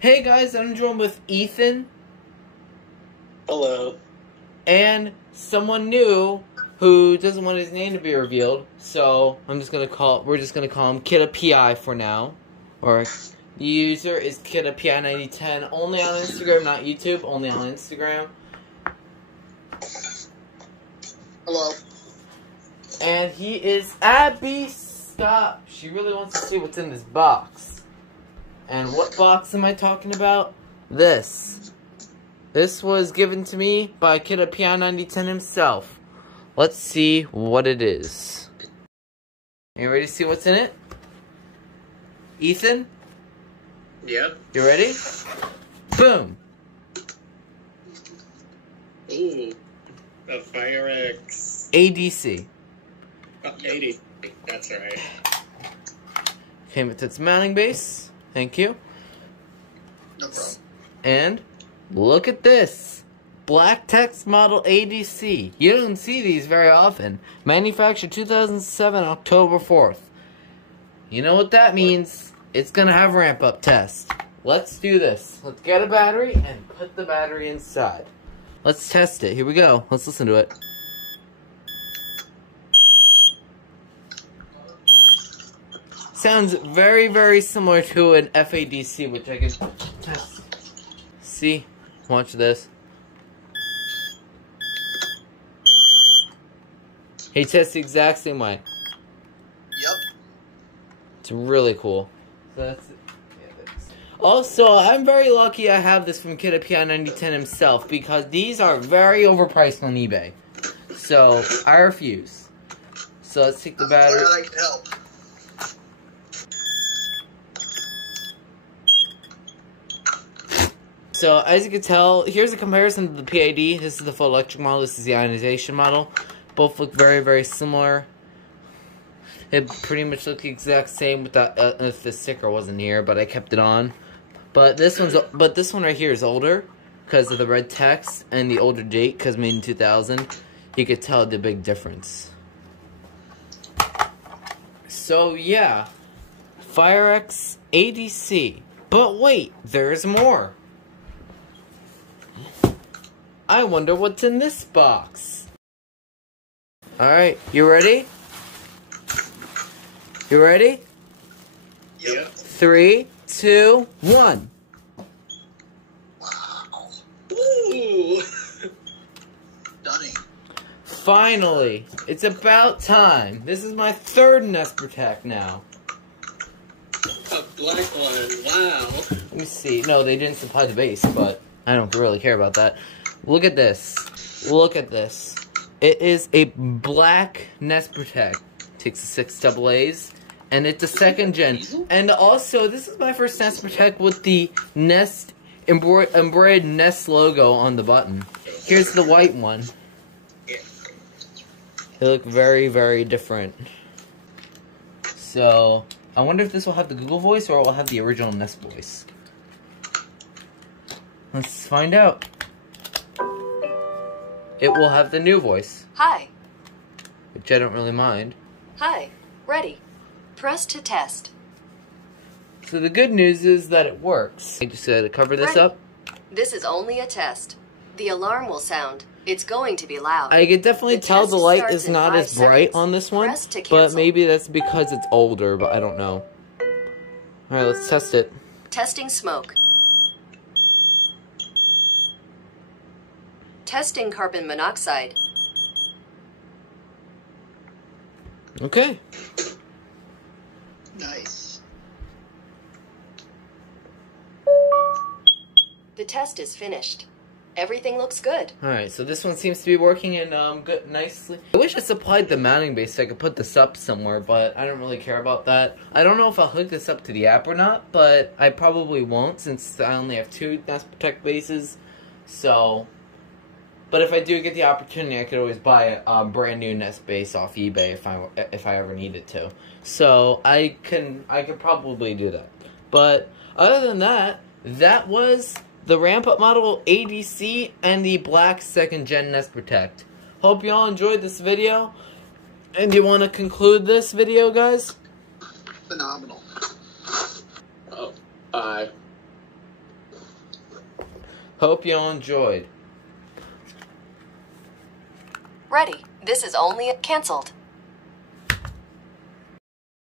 Hey guys, I'm joined with Ethan. Hello. And someone new who doesn't want his name to be revealed, so we're just gonna call him KiddaPI for now. Or the user is KiddaPI9010, only on Instagram, not YouTube, only on Instagram. Hello. And he is Abby. Stop. She really wants to see what's in this box. And what box am I talking about? This. This was given to me by KiddaPI9010 himself. Let's see what it is. Are you ready to see what's in it? Ethan? Yeah. You ready? Boom. Ooh. The FireX ADC. Oh, ADC. That's right. Came with its mounting base. Thank you. No problem. And look at this. Black text model ADC. You don't see these very often. Manufactured 2007, October 4th. You know what that means? It's gonna have ramp up test. Let's do this. Let's get a battery and put the battery inside. Let's test it. Here we go. Let's listen to it. Sounds very, very similar to an FADC, which I can test. See? Watch this. He tests the exact same way. Yep. It's really cool. So that's it. Also, I'm very lucky I have this from KiddaPI9010 himself, because these are very overpriced on eBay. So, I refuse. So, let's take the battery. I'm glad I can help. So, as you can tell, here's a comparison to the PID. This is the full electric model, this is the ionization model. Both look very, very similar. It pretty much looked the exact same with that, if the sticker wasn't here, but I kept it on. But this one right here is older because of the red text and the older date, because made in 2000. You could tell the big difference. So yeah, FireX ADC. But wait, there's more. I wonder what's in this box. Alright, you ready? You ready? Yep. 3, 2, 1. Wow. Ooh. Stunning. Finally, it's about time. This is my third Nest Protect now. A black one. Wow. Let me see. No, they didn't supply the base, but I don't really care about that. Look at this. Look at this. It is a black Nest Protect. Takes the 6 AA's. And it's a second gen. And also, this is my first Nest Protect with the Nest embroidered Nest logo on the button. Here's the white one. They look very, very different. So, I wonder if this will have the Google voice or it will have the original Nest voice. Let's find out. It will have the new voice. Hi. Which I don't really mind. Hi. Ready. Press to test. So the good news is that it works. I just gotta cover this Ready. up. This is only a test. The alarm will sound. It's going to be loud. I can definitely The tell test the light starts is in not 5 as bright seconds. on this one, Press to but cancel. maybe that's because it's older, but I don't know. Alright, let's test it. Testing smoke. Testing carbon monoxide. Okay. Nice. The test is finished. Everything looks good. Alright, so this one seems to be working in good nicely. I wish I supplied the mounting base so I could put this up somewhere, but I don't really care about that. I don't know if I'll hook this up to the app or not, but I probably won't since I only have 2 Nest Protect bases. So, but if I do get the opportunity, I could always buy a brand new Nest base off eBay if I ever needed to. So I could probably do that. But other than that, that was the ramp-up model ADC and the black 2nd Gen Nest Protect. Hope you all enjoyed this video. And do you want to conclude this video, guys? Phenomenal. Oh, bye. Hope you all enjoyed. Ready. This is only cancelled.